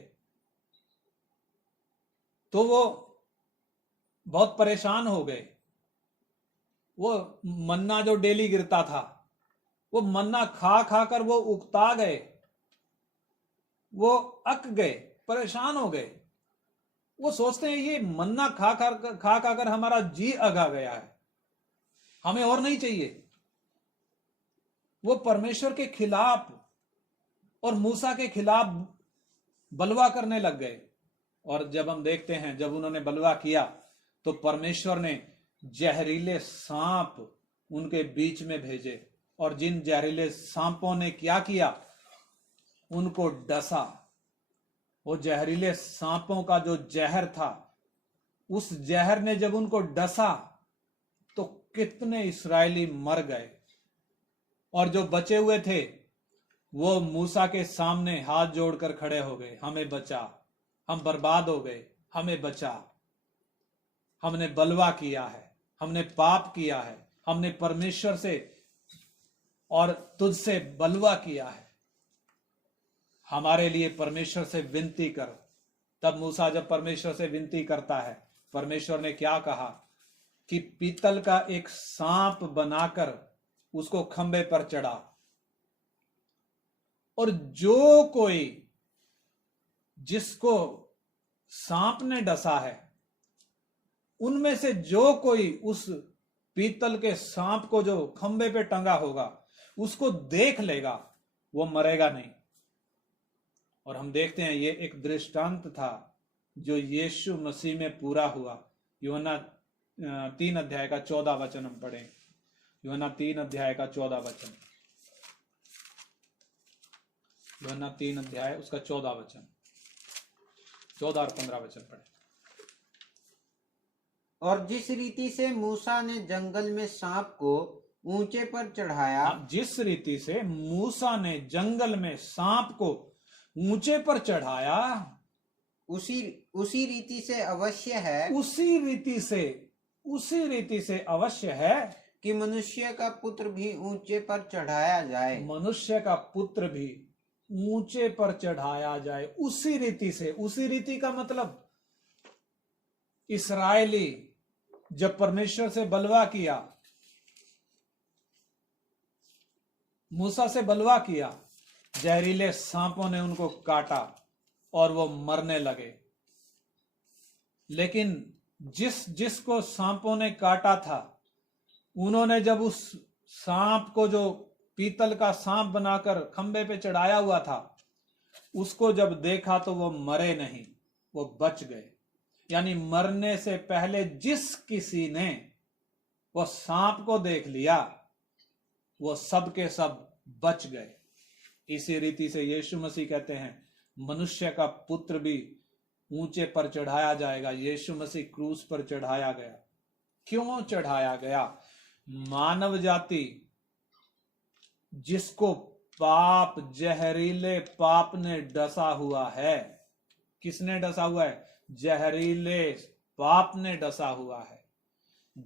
तो वो बहुत परेशान हो गए। वो मन्ना जो डेली गिरता था, वो मन्ना खा खाकर वो उकता गए, वो अक गए, परेशान हो गए। वो सोचते हैं ये मन्ना खा खाकर हमारा जी अगा गया है, हमें और नहीं चाहिए। वो परमेश्वर के खिलाफ और मूसा के खिलाफ बलवा करने लग गए। और जब हम देखते हैं जब उन्होंने बलवा किया तो परमेश्वर ने जहरीले सांप उनके बीच में भेजे, और जिन जहरीले सांपों ने क्या किया, उनको डसा। वो जहरीले सांपों का जो जहर था, उस जहर ने जब उनको डसा तो कितने इस्राएली मर गए। और जो बचे हुए थे वो मूसा के सामने हाथ जोड़कर खड़े हो गए, हमें बचा, हम बर्बाद हो गए, हमें बचा। हमने बलवा किया है, हमने पाप किया है, हमने परमेश्वर से और तुझसे बलवा किया है, हमारे लिए परमेश्वर से विनती कर। तब मूसा जब परमेश्वर से विनती करता है, परमेश्वर ने क्या कहा कि पीतल का एक सांप बनाकर उसको खंबे पर चढ़ा, और जो कोई, जिसको सांप ने डसा है, उनमें से जो कोई उस पीतल के सांप को जो खंबे पे टंगा होगा उसको देख लेगा, वो मरेगा नहीं। और हम देखते हैं ये एक दृष्टांत था जो यीशु मसीह में पूरा हुआ। यूहन्ना 3 अध्याय का 14 वचन हम पढ़ें। यूहन्ना 3 अध्याय का 14 वचन। यूहन्ना 3 अध्याय उसका 14 वचन, 14 और 15 वचन पढ़ें। और जिस रीति से मूसा ने जंगल में सांप को ऊंचे पर चढ़ाया, जिस रीति से मूसा ने जंगल में सांप को ऊंचे पर चढ़ाया, उसी रीति से अवश्य है, उसी रीति से अवश्य है कि मनुष्य का पुत्र भी ऊंचे पर चढ़ाया जाए। मनुष्य का पुत्र भी ऊंचे पर चढ़ाया जाए। उसी रीति से, उसी रीति का मतलब इस्राएली जब परमेश्वर से बलवा किया, मूसा से बलवा किया, जहरीले सांपों ने उनको काटा और वो मरने लगे। लेकिन जिसको सांपों ने काटा था, उन्होंने जब उस सांप को, जो पीतल का सांप बनाकर खंबे पे चढ़ाया हुआ था, उसको जब देखा तो वो मरे नहीं, वो बच गए। यानी मरने से पहले जिस किसी ने वो सांप को देख लिया, वो सब के सब बच गए। इसी रीति से यीशु मसीह कहते हैं मनुष्य का पुत्र भी ऊंचे पर चढ़ाया जाएगा। यीशु मसीह क्रूस पर चढ़ाया गया। क्यों चढ़ाया गया? मानव जाति जिसको पाप, जहरीले पाप ने डसा हुआ है। किसने डसा हुआ है? जहरीले पाप ने डसा हुआ है।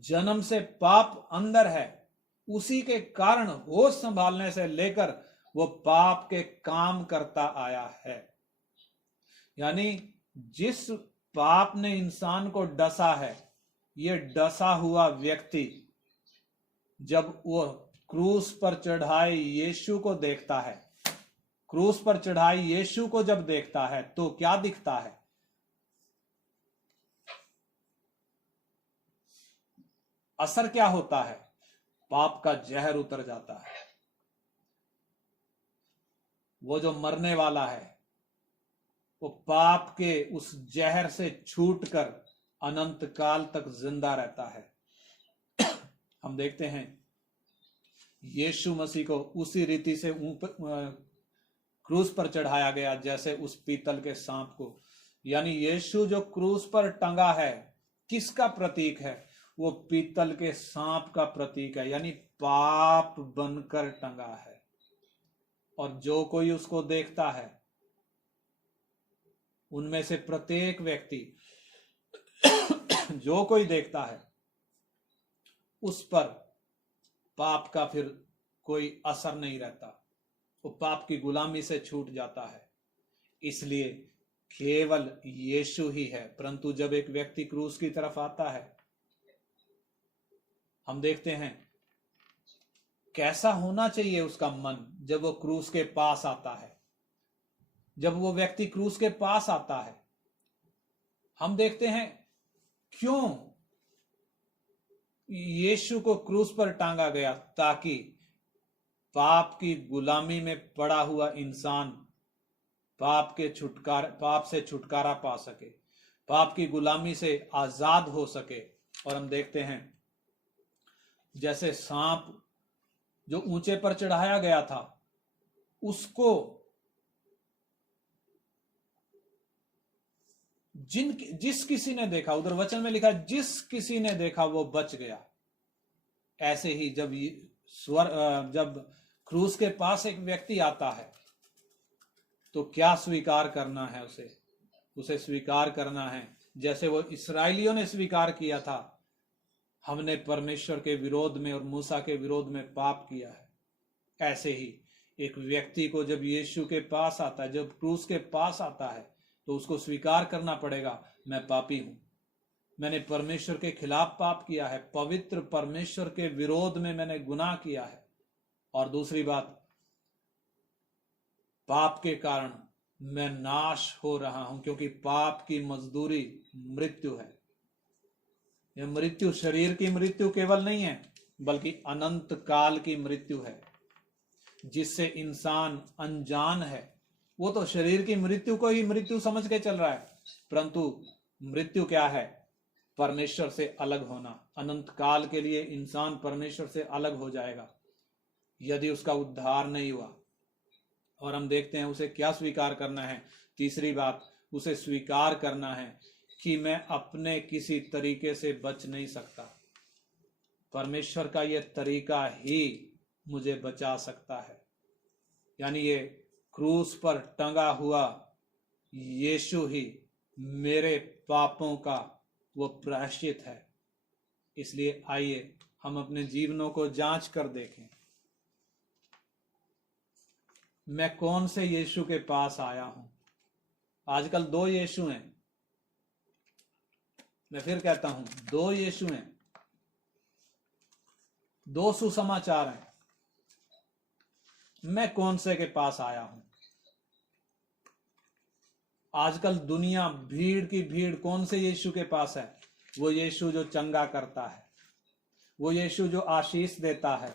जन्म से पाप अंदर है, उसी के कारण होश संभालने से लेकर वो पाप के काम करता आया है। यानी जिस पाप ने इंसान को डसा है, ये डसा हुआ व्यक्ति जब वो क्रूस पर चढ़ाए यीशु को देखता है, क्रूस पर चढ़ाए यीशु को जब देखता है तो क्या दिखता है? असर क्या होता है? पाप का जहर उतर जाता है। वो जो मरने वाला है, वो पाप के उस जहर से छूटकर अनंत काल तक जिंदा रहता है। हम देखते हैं यीशु मसीह को उसी रीति से क्रूस पर चढ़ाया गया जैसे उस पीतल के सांप को। यानी यीशु जो क्रूस पर टंगा है, किसका प्रतीक है? वो पीतल के सांप का प्रतीक है, यानी पाप बनकर टंगा है। और जो कोई उसको देखता है, उनमें से प्रत्येक व्यक्ति जो कोई देखता है, उस पर पाप का फिर कोई असर नहीं रहता, वो पाप की गुलामी से छूट जाता है। इसलिए केवल यीशु ही है। परंतु जब एक व्यक्ति क्रूस की तरफ आता है, हम देखते हैं कैसा होना चाहिए उसका मन जब वो क्रूस के पास आता है। जब वो व्यक्ति क्रूस के पास आता है, हम देखते हैं क्यों यीशु को क्रूस पर टांगा गया, ताकि पाप की गुलामी में पड़ा हुआ इंसान पाप से छुटकारा पा सके, पाप की गुलामी से आजाद हो सके। और हम देखते हैं जैसे सांप जो ऊंचे पर चढ़ाया गया था, उसको जिस किसी ने देखा, उधर वचन में लिखा जिस किसी ने देखा वो बच गया। ऐसे ही जब क्रूस के पास एक व्यक्ति आता है, तो क्या स्वीकार करना है? उसे स्वीकार करना है जैसे वो इस्राएलियों ने स्वीकार किया था, हमने परमेश्वर के विरोध में और मूसा के विरोध में पाप किया है। ऐसे ही एक व्यक्ति को जब यीशु के पास आता है, जब क्रूस के पास आता है, तो उसको स्वीकार करना पड़ेगा, मैं पापी हूं, मैंने परमेश्वर के खिलाफ पाप किया है, पवित्र परमेश्वर के विरोध में मैंने गुनाह किया है। और दूसरी बात, पाप के कारण मैं नाश हो रहा हूं, क्योंकि पाप की मजदूरी मृत्यु है। यह मृत्यु शरीर की मृत्यु केवल नहीं है, बल्कि अनंत काल की मृत्यु है, जिससे इंसान अनजान है। वो तो शरीर की मृत्यु को ही मृत्यु समझ के चल रहा है, परंतु मृत्यु क्या है? परमेश्वर से अलग होना। अनंत काल के लिए इंसान परमेश्वर से अलग हो जाएगा यदि उसका उद्धार नहीं हुआ। और हम देखते हैं उसे क्या स्वीकार करना है। तीसरी बात, उसे स्वीकार करना है कि मैं अपने किसी तरीके से बच नहीं सकता, परमेश्वर का यह तरीका ही मुझे बचा सकता है। यानी ये क्रूस पर टंगा हुआ यीशु ही मेरे पापों का वो प्रायश्चित है। इसलिए आइए हम अपने जीवनों को जांच कर देखें। मैं कौन से यीशु के पास आया हूं? आजकल दो यीशु हैं। मैं फिर कहता हूं, दो यीशु हैं, दो सुसमाचार हैं। मैं कौन से के पास आया हूं? आजकल दुनिया भीड़ की भीड़ कौन से यीशु के पास है? वो यीशु जो चंगा करता है, वो यीशु जो आशीष देता है,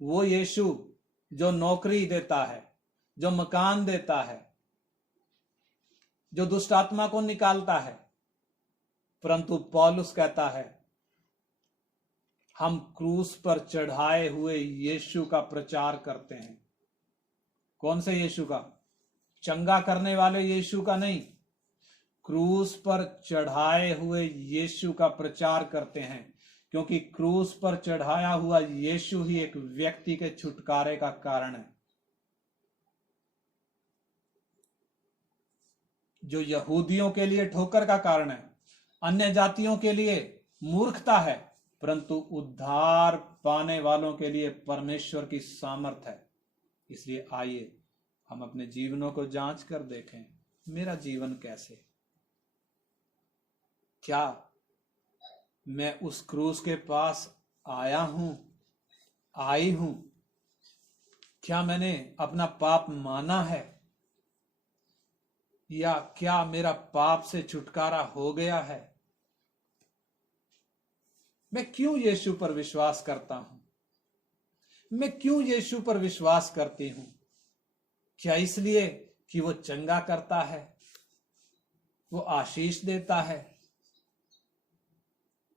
वो यीशु जो नौकरी देता है, जो मकान देता है, जो दुष्ट आत्मा को निकालता है। परंतु पौलुस कहता है हम क्रूस पर चढ़ाए हुए यीशु का प्रचार करते हैं। कौन से यीशु का? चंगा करने वाले यीशु का नहीं, क्रूस पर चढ़ाए हुए यीशु का प्रचार करते हैं। क्योंकि क्रूस पर चढ़ाया हुआ यीशु ही एक व्यक्ति के छुटकारे का कारण है। जो यहूदियों के लिए ठोकर का कारण है, अन्य जातियों के लिए मूर्खता है, परंतु उद्धार पाने वालों के लिए परमेश्वर की सामर्थ है। इसलिए आइए हम अपने जीवनों को जांच कर देखें, मेरा जीवन कैसे, क्या मैं उस क्रूस के पास आया हूं, आई हूं? क्या मैंने अपना पाप माना है, या क्या मेरा पाप से छुटकारा हो गया है? मैं क्यों यीशु पर विश्वास करता हूं? मैं क्यों यीशु पर विश्वास करती हूं? क्या इसलिए कि वो चंगा करता है, वो आशीष देता है?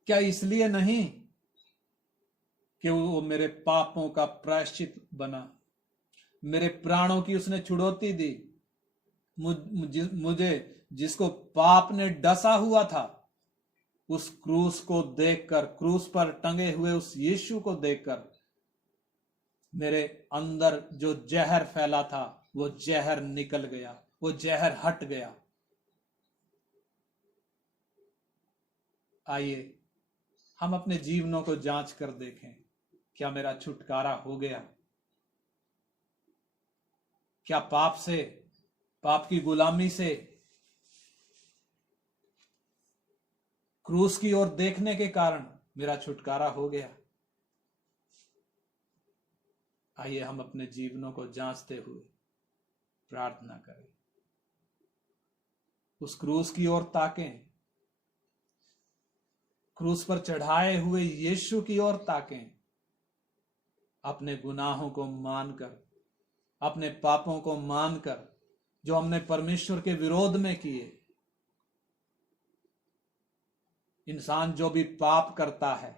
क्या इसलिए नहीं कि वो मेरे पापों का प्रायश्चित बना, मेरे प्राणों की उसने छुड़ौती दी? मुझे जिसको पाप ने डसा हुआ था, उस क्रूस को देखकर, क्रूस पर टंगे हुए उस यीशु को देखकर मेरे अंदर जो जहर फैला था वो जहर निकल गया, वो जहर हट गया। आइए हम अपने जीवनों को जांच कर देखें, क्या मेरा छुटकारा हो गया? क्या पाप से, पाप की गुलामी से, क्रूस की ओर देखने के कारण मेरा छुटकारा हो गया? आइए हम अपने जीवनों को जांचते हुए प्रार्थना करें, उस क्रूस की ओर ताकें, क्रूस पर चढ़ाए हुए यीशु की ओर ताकें, अपने गुनाहों को मानकर, अपने पापों को मानकर जो हमने परमेश्वर के विरोध में किए। इंसान जो भी पाप करता है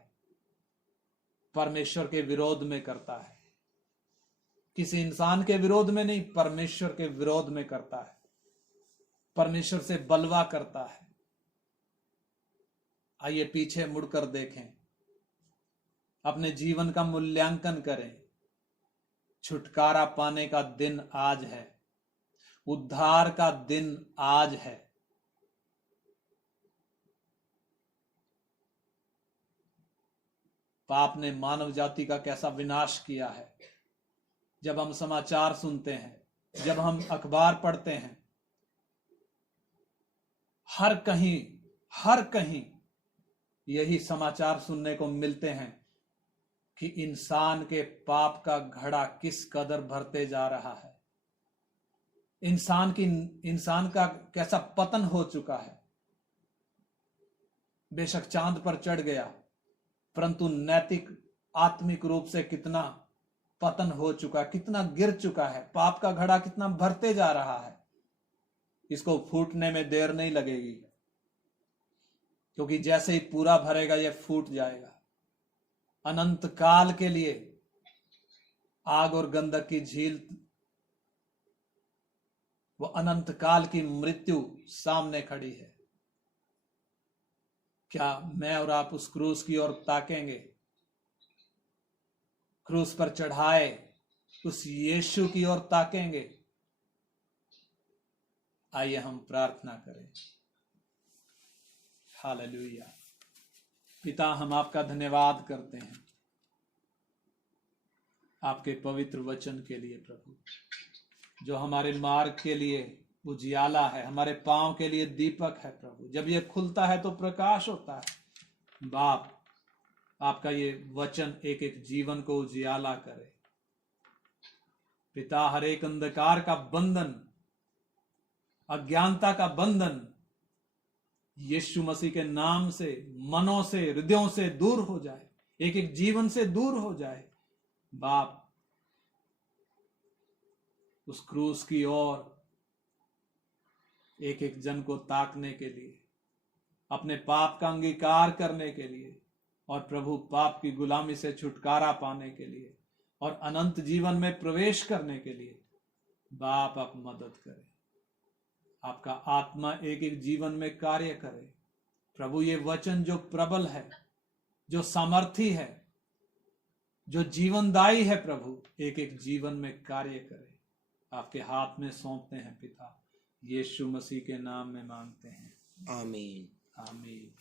परमेश्वर के विरोध में करता है, किसी इंसान के विरोध में नहीं, परमेश्वर के विरोध में करता है, परमेश्वर से बलवा करता है। आइए पीछे मुड़कर देखें, अपने जीवन का मूल्यांकन करें। छुटकारा पाने का दिन आज है, उद्धार का दिन आज है। पाप ने मानव जाति का कैसा विनाश किया है। जब हम समाचार सुनते हैं, जब हम अखबार पढ़ते हैं, हर कहीं यही समाचार सुनने को मिलते हैं कि इंसान के पाप का घड़ा किस कदर भरते जा रहा है, इंसान का कैसा पतन हो चुका है। बेशक चांद पर चढ़ गया, परंतु नैतिक आत्मिक रूप से कितना पतन हो चुका है, कितना गिर चुका है, पाप का घड़ा कितना भरते जा रहा है। इसको फूटने में देर नहीं लगेगी, क्योंकि जैसे ही पूरा भरेगा यह फूट जाएगा। अनंत काल के लिए आग और गंधक की झील, वो अनंत काल की मृत्यु सामने खड़ी है। क्या मैं और आप उस क्रूस की ओर ताकेंगे? क्रूस पर चढ़ाए उस यीशु की ओर ताकेंगे? आइए हम प्रार्थना करें। हालेलुया। पिता, हम आपका धन्यवाद करते हैं आपके पवित्र वचन के लिए प्रभु, जो हमारे मार्ग के लिए उजियाला है, हमारे पांव के लिए दीपक है प्रभु। जब यह खुलता है तो प्रकाश होता है। बाप, आपका ये वचन एक एक जीवन को उजियाला करे पिता। हर एक अंधकार का बंधन, अज्ञानता का बंधन यीशु मसीह के नाम से मनों से, हृदयों से दूर हो जाए, एक एक जीवन से दूर हो जाए। बाप, उस क्रूस की ओर एक एक जन को ताकने के लिए, अपने पाप का अंगीकार करने के लिए, और प्रभु पाप की गुलामी से छुटकारा पाने के लिए और अनंत जीवन में प्रवेश करने के लिए बाप आप मदद करें। आपका आत्मा एक एक जीवन में कार्य करे प्रभु। ये वचन जो प्रबल है, जो सामर्थी है, जो जीवनदायी है प्रभु, एक एक जीवन में कार्य करे। आपके हाथ में सौंपते हैं पिता, यीशु मसीह के नाम में मांगते हैं, आमीन। आमीन।